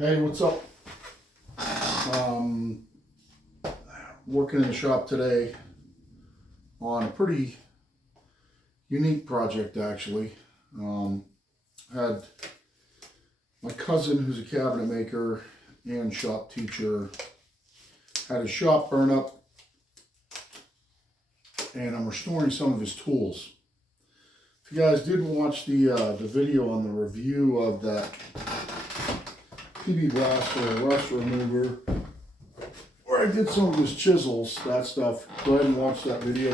Hey, what's up? Working in the shop today on a pretty unique project, actually. Had my cousin, who's a cabinet maker and shop teacher, had his shop burn up, and I'm restoring some of his tools. If you guys didn't watch the video on the review of that PB Blaster rust remover, where I did some of his chisels, that stuff, go ahead and watch that video,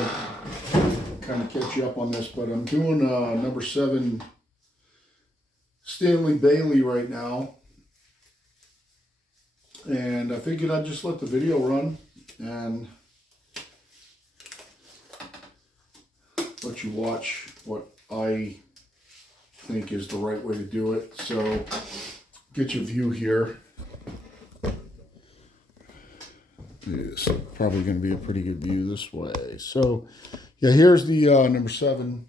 kind of catch you up on this. But I'm doing number 7 Stanley Bailey right now, and I figured I'd just let the video run and let you watch what I think is the right way to do it. So get your view here. It's probably going to be a pretty good view this way. So yeah, here's the number 7.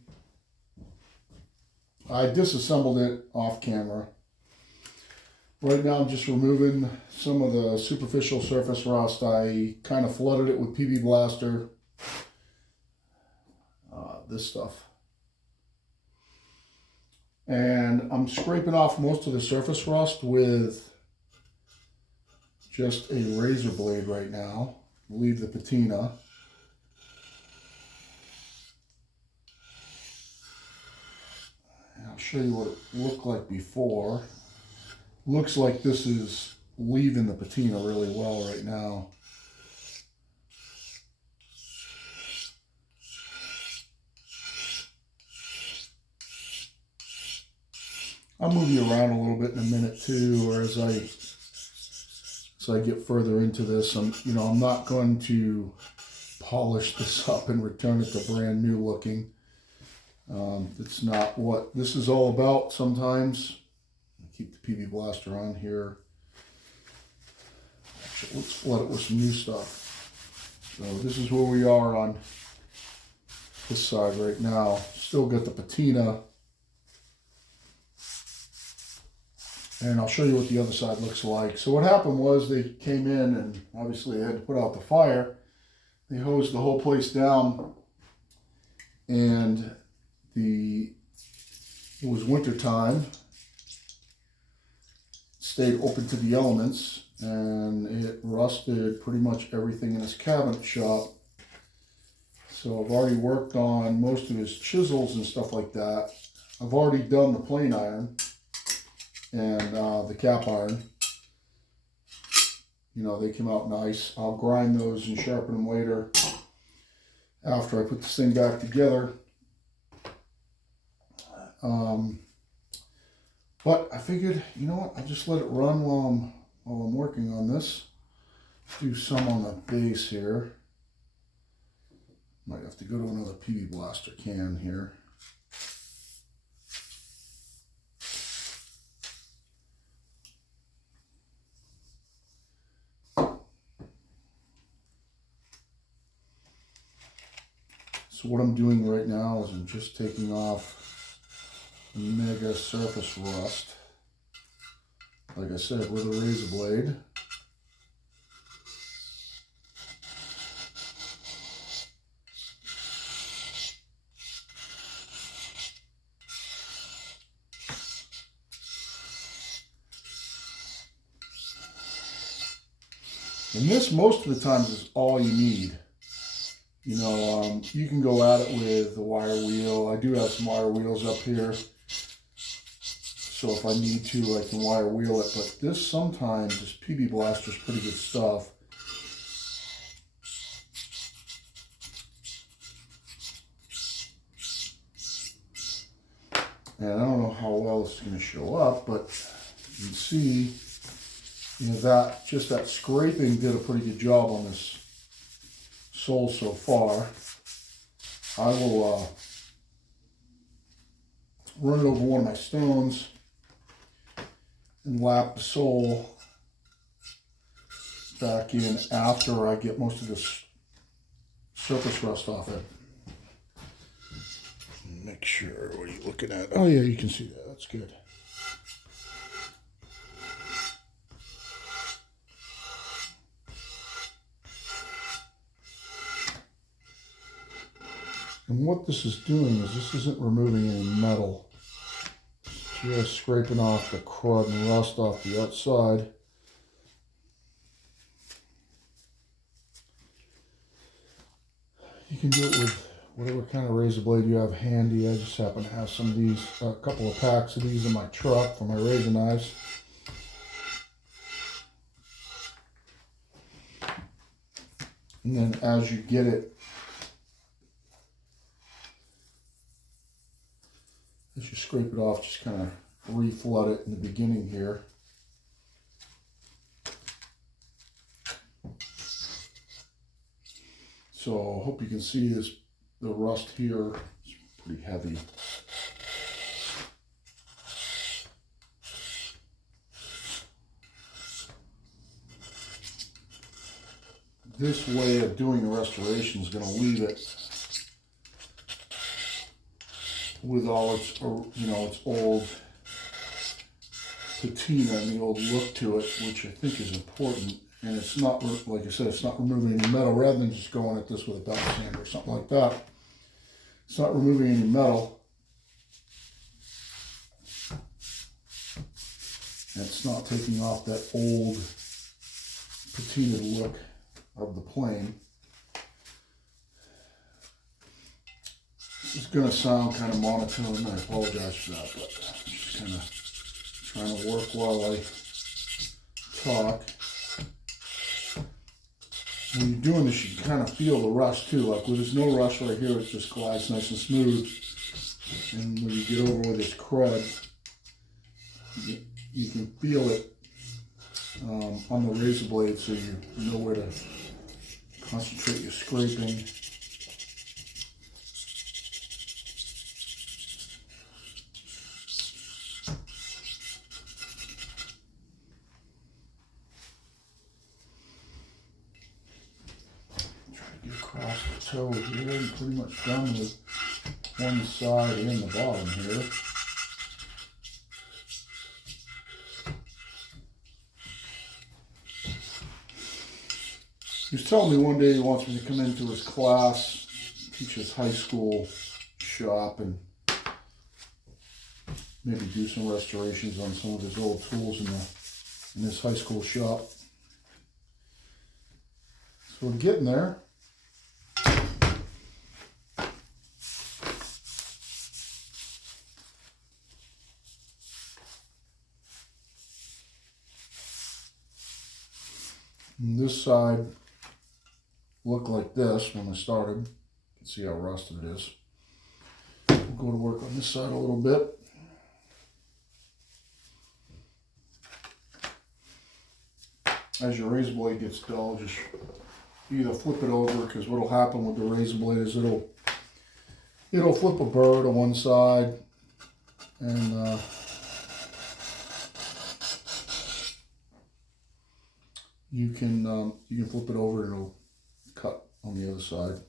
I disassembled it off camera. Right now I'm just removing some of the superficial surface rust. I kind of flooded it with PB Blaster. This stuff. And I'm scraping off most of the surface rust with just a razor blade right now. Leave the patina. And I'll show you what it looked like before. Looks like this is leaving the patina really well right now. I'll move you around a little bit in a minute too, or as I get further into this. I'm not going to polish this up and return it to brand new looking. It's not what this is all about. Sometimes keep the PB Blaster on here. Actually, let's flood it with some new stuff. So this is where we are on this side right now. Still got the patina. And I'll show you what the other side looks like. So what happened was they came in and obviously they had to put out the fire. They hosed the whole place down, and it was winter time. Stayed open to the elements, and it rusted pretty much everything in his cabinet shop. So I've already worked on most of his chisels and stuff like that. I've already done the plane iron and the cap iron. They came out nice. I'll grind those and sharpen them later after I put this thing back together. But I figured, you know what, I'll just let it run while I'm working on this. Do some on the base here. Might have to go to another PB Blaster can here. So what I'm doing right now is I'm just taking off the mega surface rust, like I said, with a razor blade. And this, most of the times, is all you need. You can go at it with the wire wheel. I do have some wire wheels up here, so if I need to, I can wire wheel it. But this sometimes, this PB Blaster is pretty good stuff. And I don't know how well this is going to show up, but you can see, that scraping did a pretty good job on this sole so far. I will run it over one of my stones and lap the sole back in after I get most of this surface rust off it. Make sure, what are you looking at? Oh yeah, you can see that, that's good. And what this is doing is this isn't removing any metal. It's just scraping off the crud and rust off the outside. You can do it with whatever kind of razor blade you have handy. I just happen to have some of these, a couple of packs of these in my truck for my razor knives. And then as you get it, as you scrape it off, just kind of re-flood it in the beginning here. So I hope you can see this, the rust here is pretty heavy. This way of doing the restoration is going to leave it with all its, its old patina and the old look to it, which I think is important. And it's not, like I said, it's not removing any metal. Rather than just going at this with a belt sander or something like that, it's not removing any metal. And it's not taking off that old patina look of the plane. This is going to sound kind of monotone. I apologize for that, but I'm just kind of trying to work while I talk. When you're doing this, you can kind of feel the rust too. Like there's no rust right here, it just glides nice and smooth. And when you get over with this crud, you can feel it on the razor blade, so you know where to concentrate your scraping. Across the toe here, and pretty much done with one side and the bottom here. He was telling me one day he wants me to come into his class, teach his high school shop, and maybe do some restorations on some of his old tools in his high school shop. So we're getting there. And this side looked like this when I started. You can see how rusted it is. We'll go to work on this side a little bit. As your razor blade gets dull, just either flip it over, because what will happen with the razor blade is it'll flip a burr to one side, and you can flip it over and it'll cut on the other side.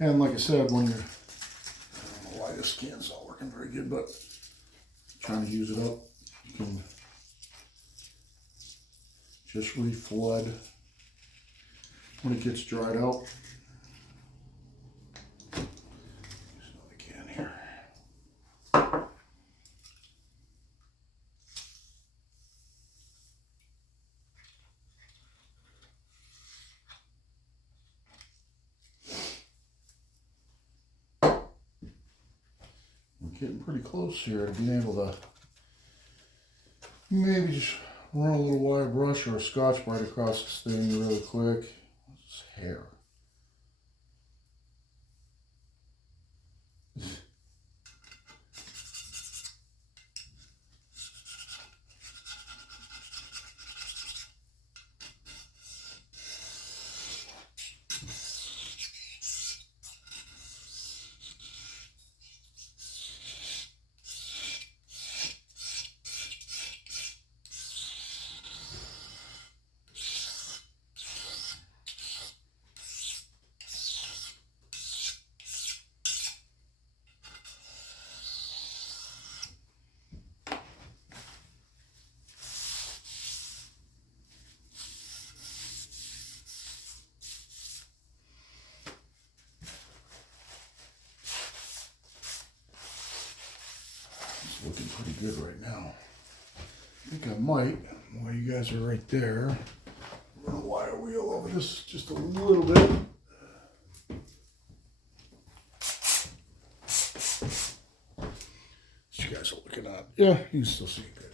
And like I said, when you're, I don't know why this scan's not working very good, but trying to use it up, you can just re-flood when it gets dried out. Use another can here. Getting pretty close here to being able to maybe just run a little wire brush or a Scotch-Brite across this thing really quick. This hair. good right now. I think I might, while you guys are right there, run a wire wheel over this just a little bit. What you guys are looking at? Yeah, you can still see it good.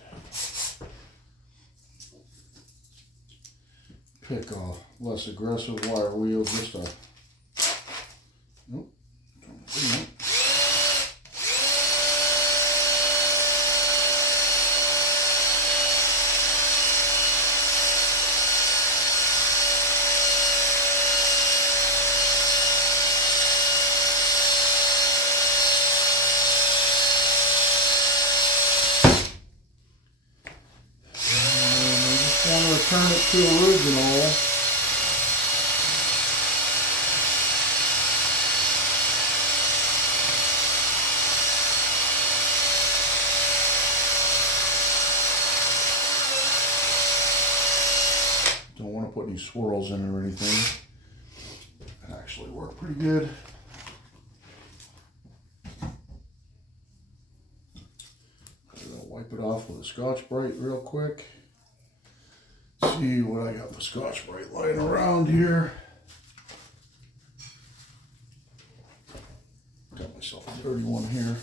Pick a less aggressive wire wheel, just a, nope, don't see it. Want to return it to original. Don't want to put any swirls in it or anything. That actually worked pretty good. I'm going to wipe it off with a Scotch-Brite real quick. See what I got for Scotch-Brite lying around here. Got myself a dirty one here.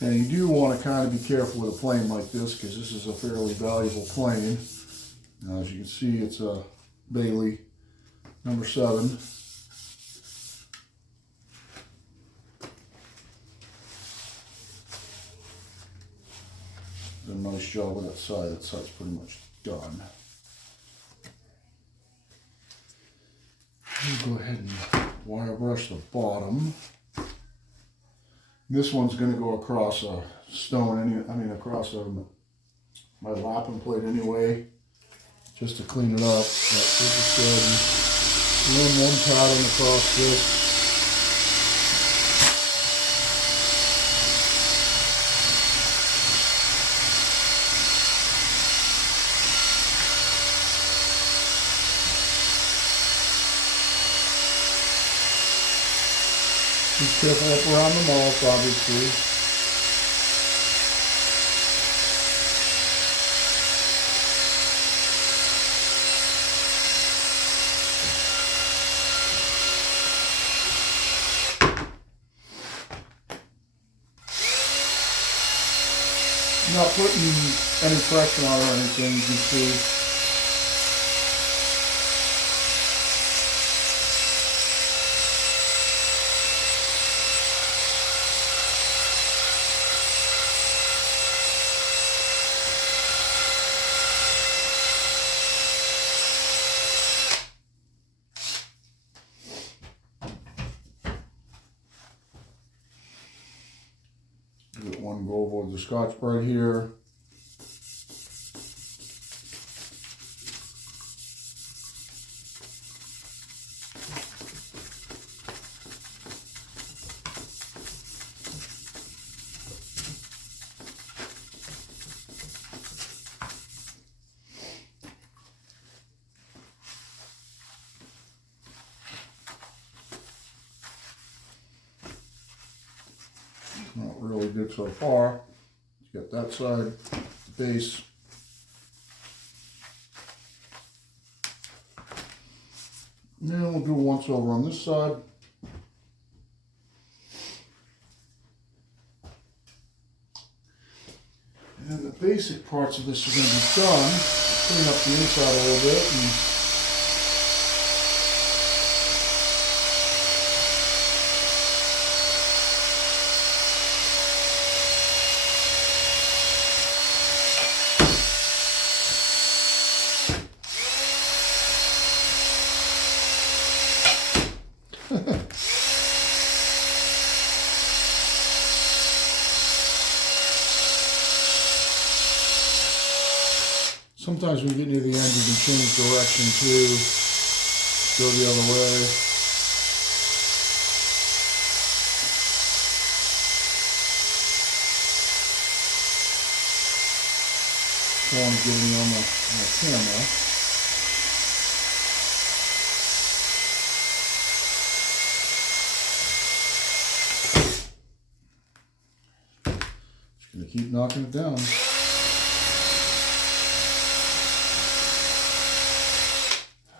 And you do want to kind of be careful with a plane like this because this is a fairly valuable plane. Now, as you can see, it's a Bailey number 7. Did a nice job with that side. That side's pretty much done. We'll go ahead and wire brush the bottom. This one's going to go across a stone, across my lapping plate anyway, just to clean it up. But just go ahead and run one pattern across this. Be careful up around the mouth, obviously. Not putting any pressure on or anything, you can see. Get one go over with the Scotch-Brite here. Not really good so far. You got that side, the base. And then we'll do once over on this side. And the basic parts of this are going to be done. Clean up the inside a little bit. And sometimes when you get near the end, you can change direction too, go the other way. Don't want to get any on the camera. keep knocking it down.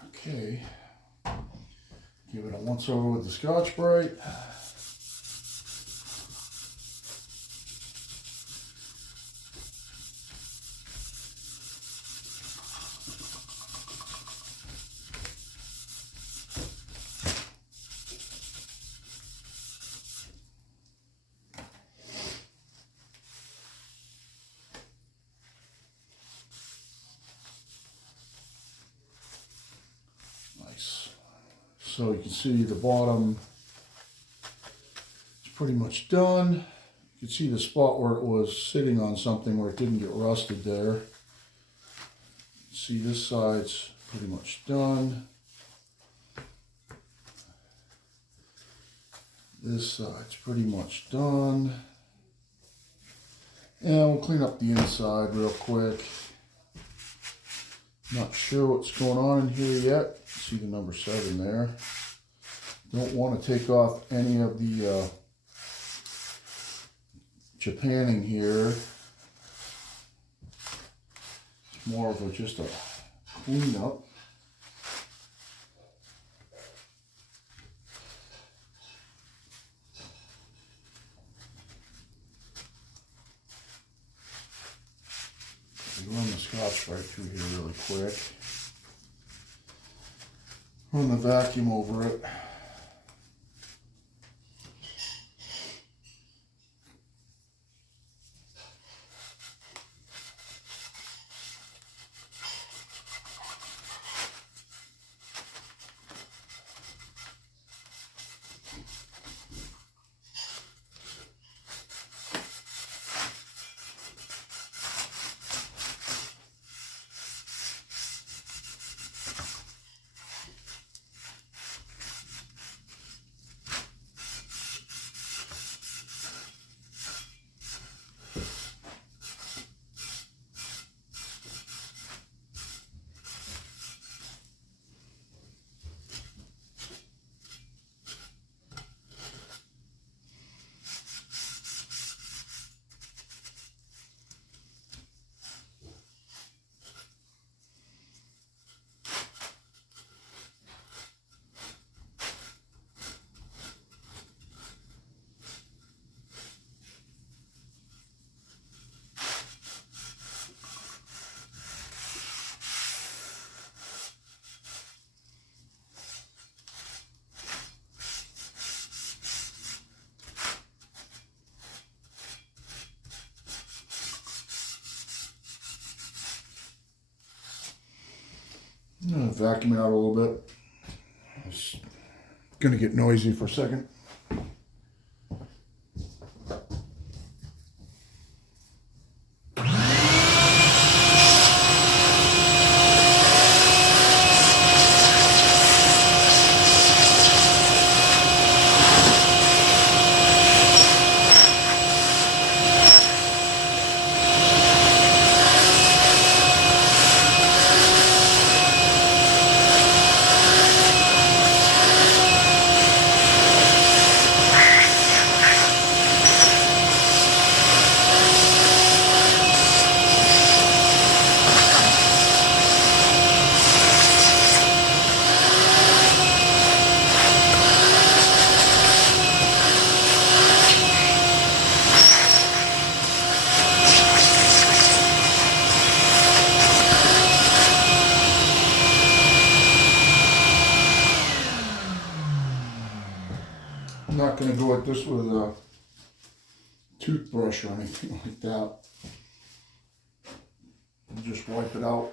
Okay. Give it a once over with the Scotch-Brite. So you can see the bottom is pretty much done. You can see the spot where it was sitting on something where it didn't get rusted there. See, this side's pretty much done. This side's pretty much done. And we'll clean up the inside real quick. Not sure what's going on in here yet. See the number 7 there. Don't want to take off any of the Japanning here. It's more of just a cleanup. Run the Scotch-Brite through here really quick. Run the vacuum over it. I'm going to vacuum it out a little bit. It's going to get noisy for a second. I'm not going to go at this with a toothbrush or anything like that. I'll just wipe it out.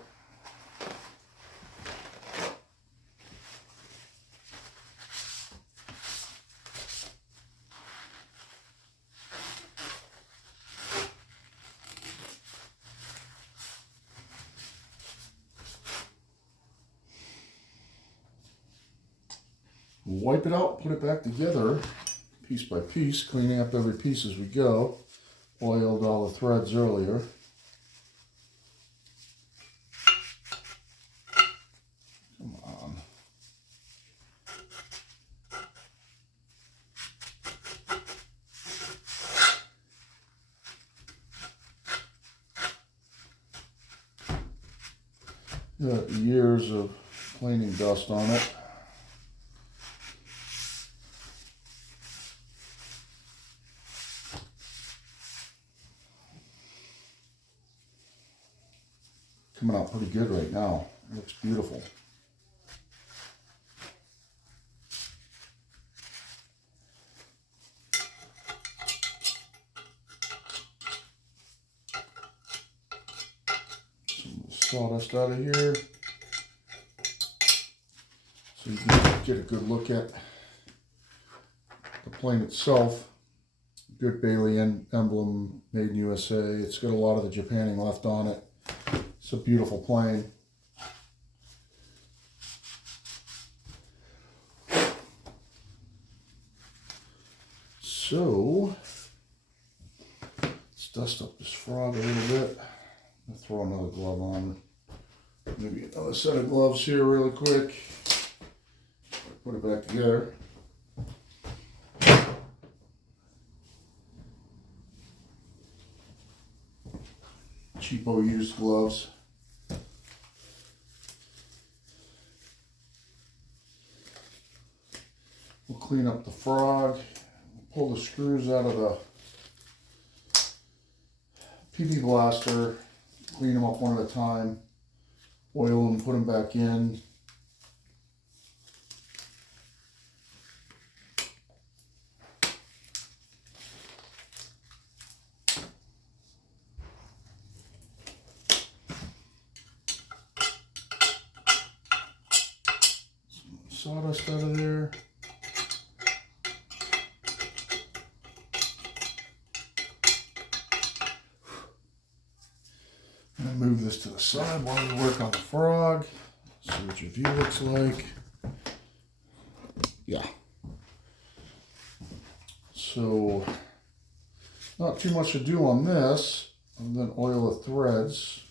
Wipe it out, put it back together, piece by piece, cleaning up every piece as we go. Oiled all the threads earlier. Come on. Got years of planing dust on it. Coming out pretty good right now. It looks beautiful. Some sawdust out of here, so you can get a good look at the plane itself. Good Bailey emblem, made in USA. It's got a lot of the Japanning left on it. It's a beautiful plane. So let's dust up this frog a little bit. I'll throw another glove on. Maybe another set of gloves here really quick. Put it back together. Cheapo used gloves. We'll clean up the frog. Pull the screws out of the PV blaster. Clean them up one at a time. Oil them, put them back in. Sawdust out of there. I'm gonna move this to the side while we work on the frog. See what your view looks like. Yeah. So, not too much to do on this, and then oil the threads.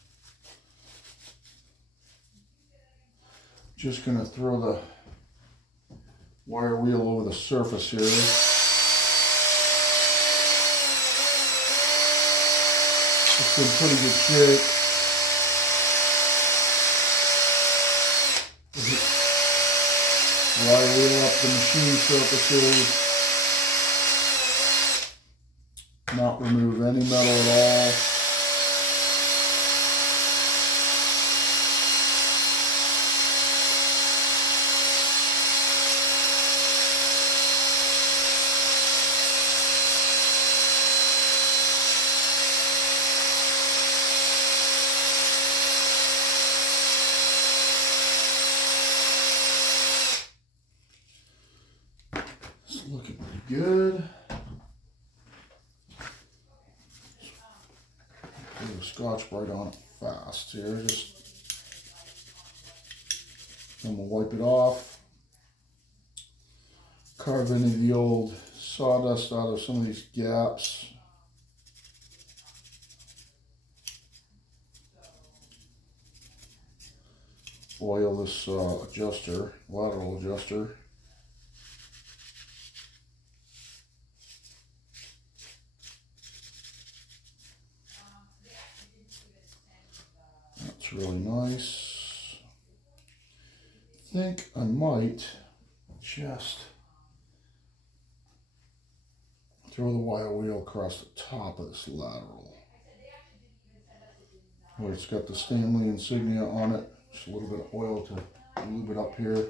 Just gonna throw the wire wheel over the surface here. It's in pretty good shape. Wire wheel up the machine surfaces. Not remove any metal at all. Looking pretty good. Put a Scotch-Brite on it fast here. Then we'll wipe it off. Carve any of the old sawdust out of some of these gaps. Oil this adjuster, lateral adjuster. That's really nice. I think I might just throw the wire wheel across the top of this lateral, where it's got the Stanley insignia on it. Just a little bit of oil to lube it up here.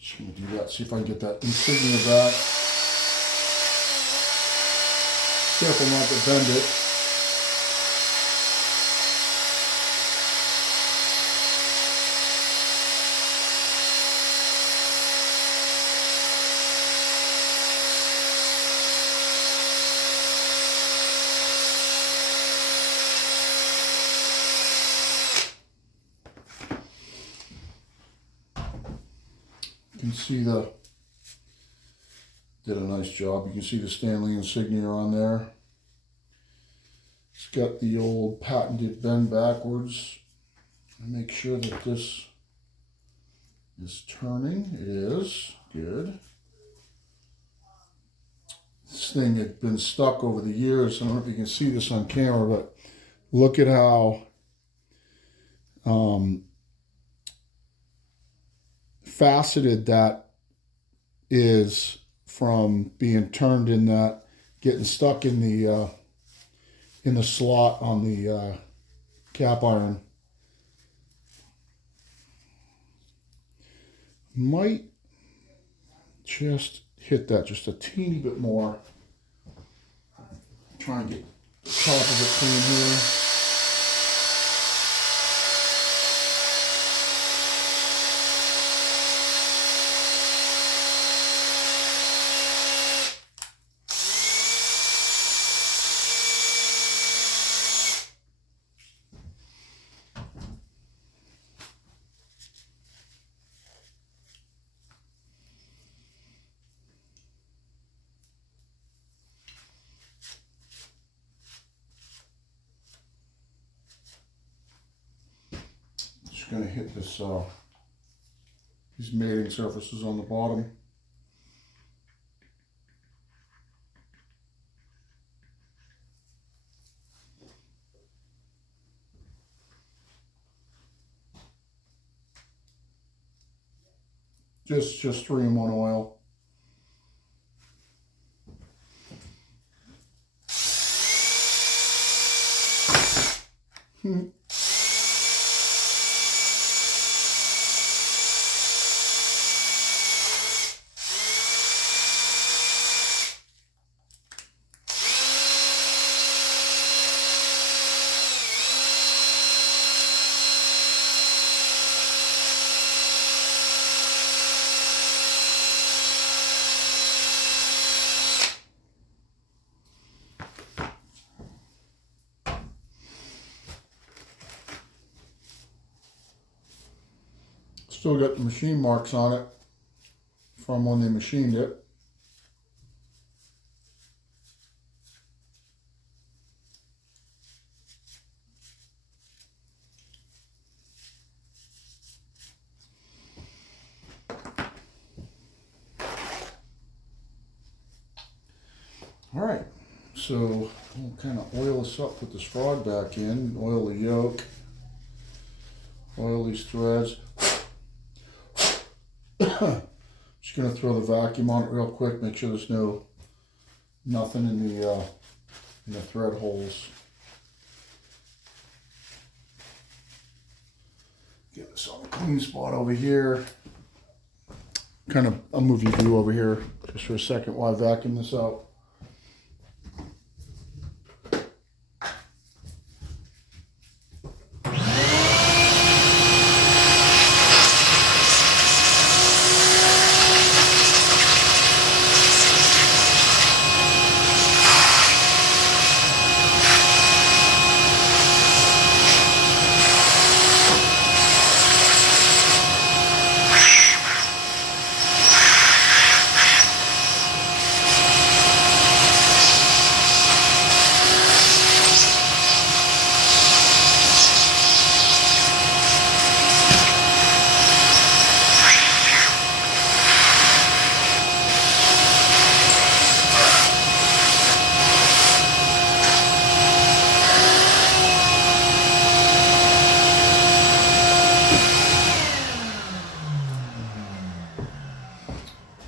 Just gonna do that, see if I can get that insignia back. Careful not to bend it. You can see did a nice job. You can see the Stanley insignia on there. It's got the old patented bend backwards. Make sure that this is turning. It is. Good. This thing had been stuck over the years. I don't know if you can see this on camera, but look at how faceted that is from being turned in that, getting stuck in the slot on the cap iron. Might just hit that just a teeny bit more. Try and get the top of it clean here. Going to hit this these mating surfaces on the bottom. Just 3-in-1 oil. Still got the machine marks on it from when they machined it. All right, so we'll kind of oil this up, put this frog back in, oil the yoke, oil these threads. Just going to throw the vacuum on it real quick, make sure there's nothing in the thread holes. Get this on a clean spot over here. I'll move your view over here just for a second while I vacuum this out.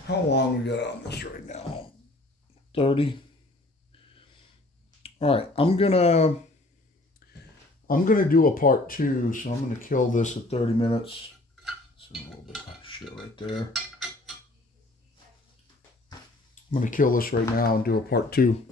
How long we got on this right now? 30. All right, I'm gonna do a part 2, so I'm gonna kill this at 30 minutes. That's a little bit of shit right there. I'm gonna kill this right now and do a part 2.